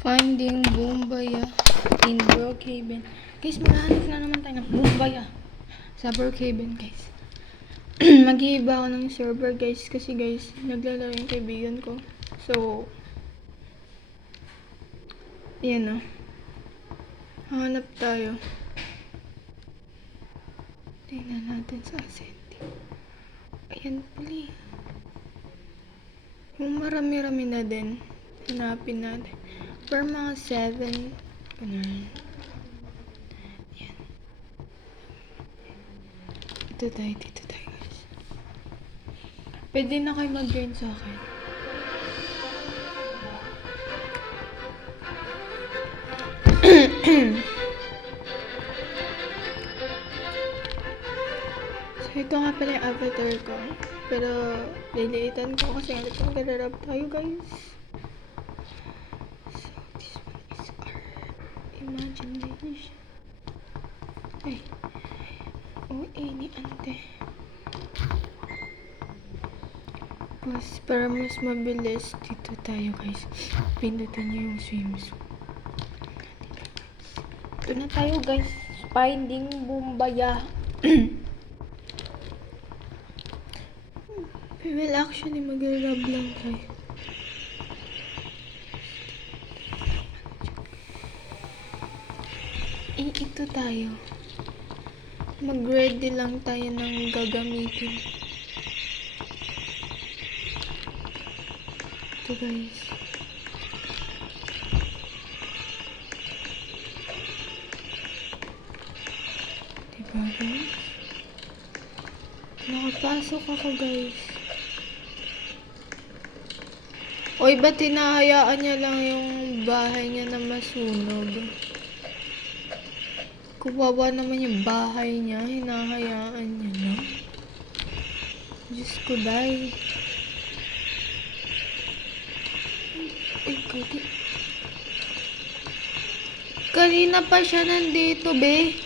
Finding Bombaya in Brookhaven. Guys, maghahanap na naman tayo ng Bombaya sa Brookhaven, guys. Mag-iiba ako ng server, guys, kasi guys, naglalaro yung kaibigan ko. So, yan o. Hanap tayo. Tingnan natin sa Ascenti. Ayan pala. Yung marami-rami na din. Hanapin natin. Per mga 7. Ganun. Ayan. Dito tayo, guys. Pwede na kayo mag-join sa akin. So, ito nga pala yung avatar ko. Pero, liliitan ko kasi nga ito nag-rap tayo, guys. So, this one is our imagination. Ay. Ni ante. Para mas mabilis, dito tayo, guys. Pindutin nyo yung swimsuit. Ito na tayo, guys. Finding Bombaya. Well, actually, mag-rab lang tayo. Ito tayo. Mag-ready lang tayo ng gagamitin. Ito, guys. Diba, guys? Nakapasok ako, guys. Oy, ba't hinahayaan niya lang yung bahay niya na masunog? Kawawa naman yung bahay niya. Hinahayaan niya lang. Diyos ko, day. Uy, kati. Kanina pa siya nandito, be.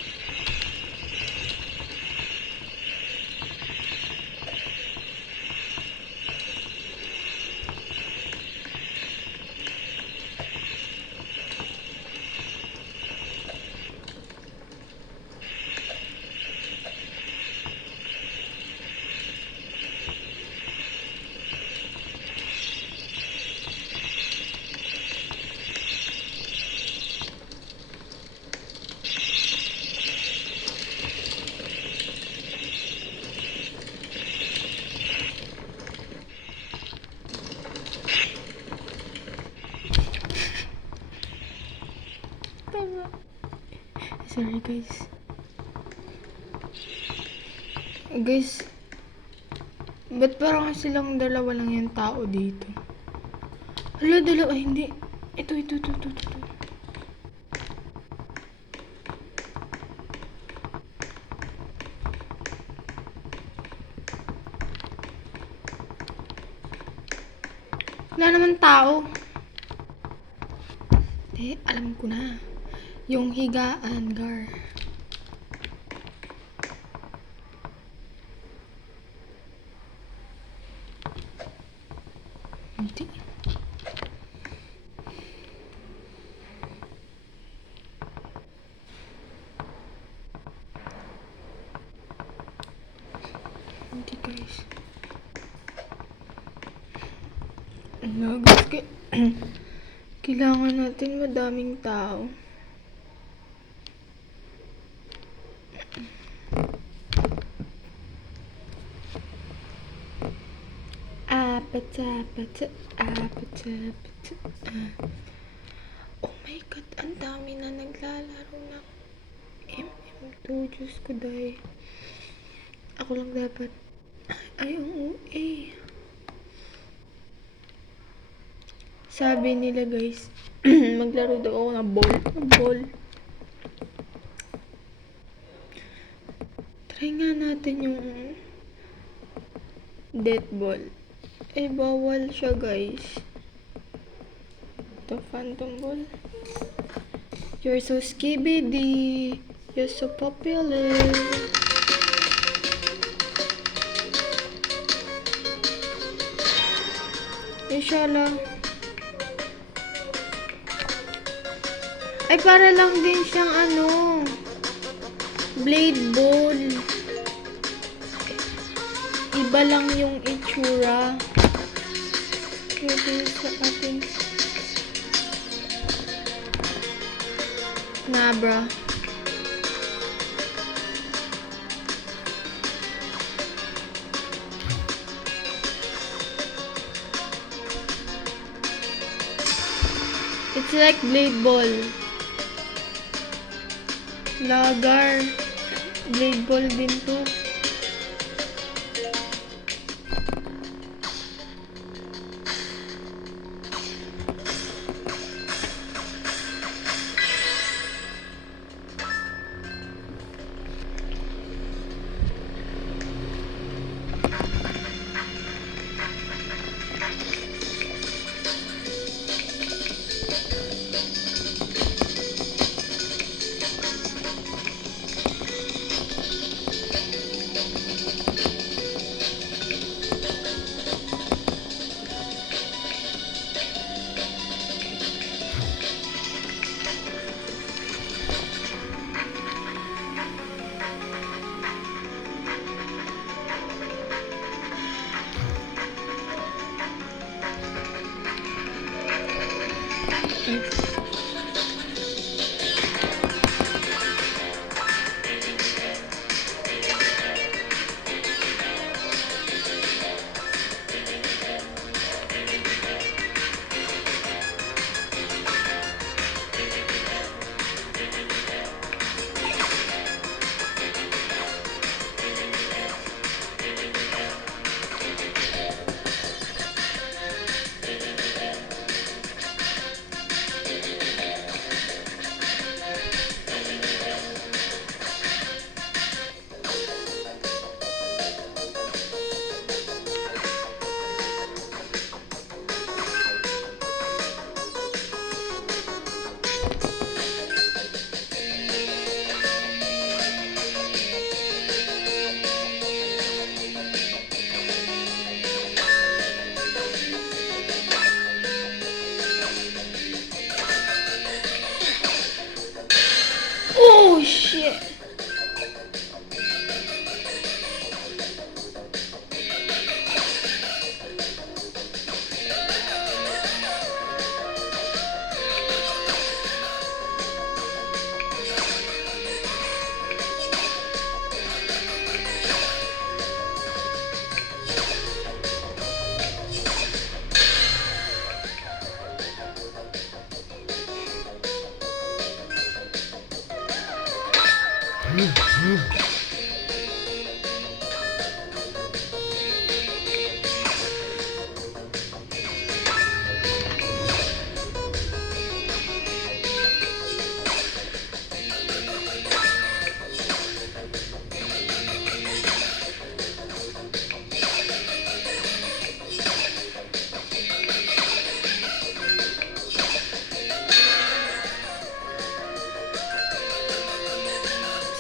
Sorry, guys. Guys, ba't parang silang dalawa lang yung tao dito? Hala, dalawa. Ay, hindi. Ito. Wala naman tao. Alam ko na. Yung higaan, gar. Hindi. Hindi, guys. Kailangan natin madaming tao. Oh my God, ang dami na naglalaro ng MM2. Diyos ko, day. Ako lang dapat. Ay, oo, Sabi nila, guys, maglaro daw ako ng ball. Try nga natin yung death ball. Bawal siya, guys. The phantom ball. You're so skibidi. You're so popular. Inshallah. Ay, para lang din siyang blade ball. Iba lang yung itsura. Pwede sa ating Nabra. It's like blade ball. Lagar. Blade ball din to. Oh, shit.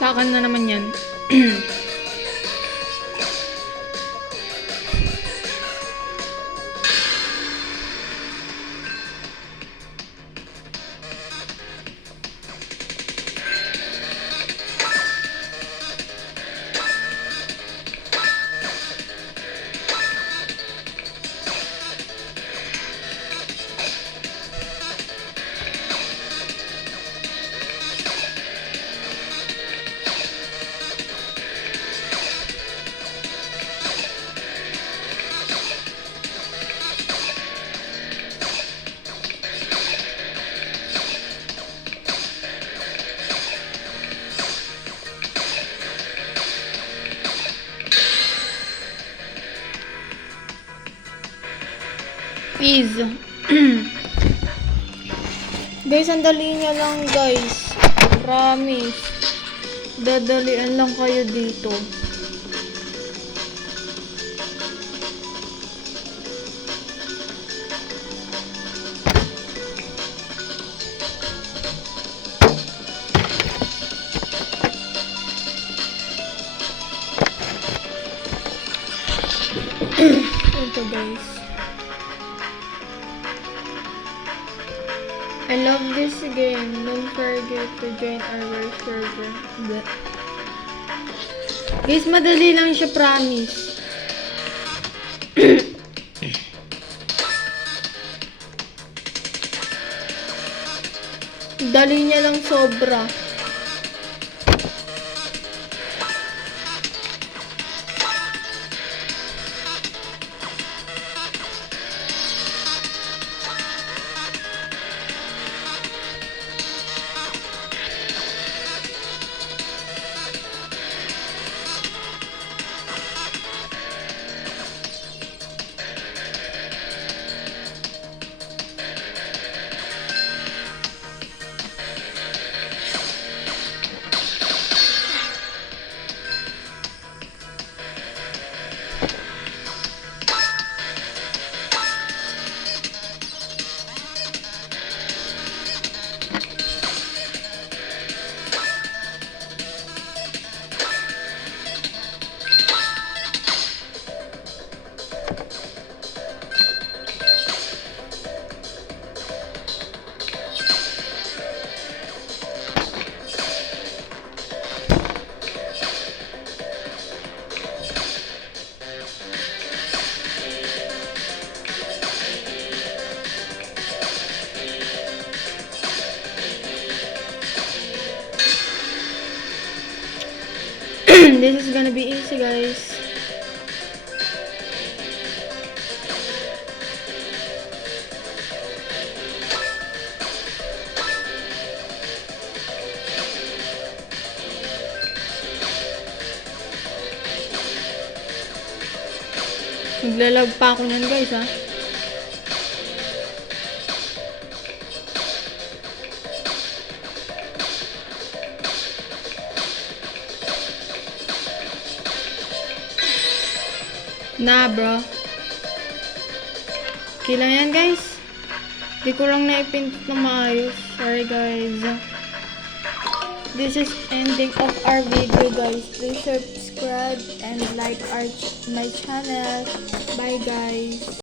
Sa akin na naman yan. Please. Guys, sandali nyo lang guys. Promise. Dadalian lang kayo dito. Ito guys. I love this game. Don't forget to join our server. Bleh. Guys, madali lang siya, promise. Dali niya lang sobra. This is gonna be easy, guys. Maglalag pa ako niyan, guys, ha. Na, bro. Okay lang yan, guys. Di ko lang naipindot na maayos. Sorry, guys. This is ending of our video, guys. Please subscribe and like my channel. Bye, guys.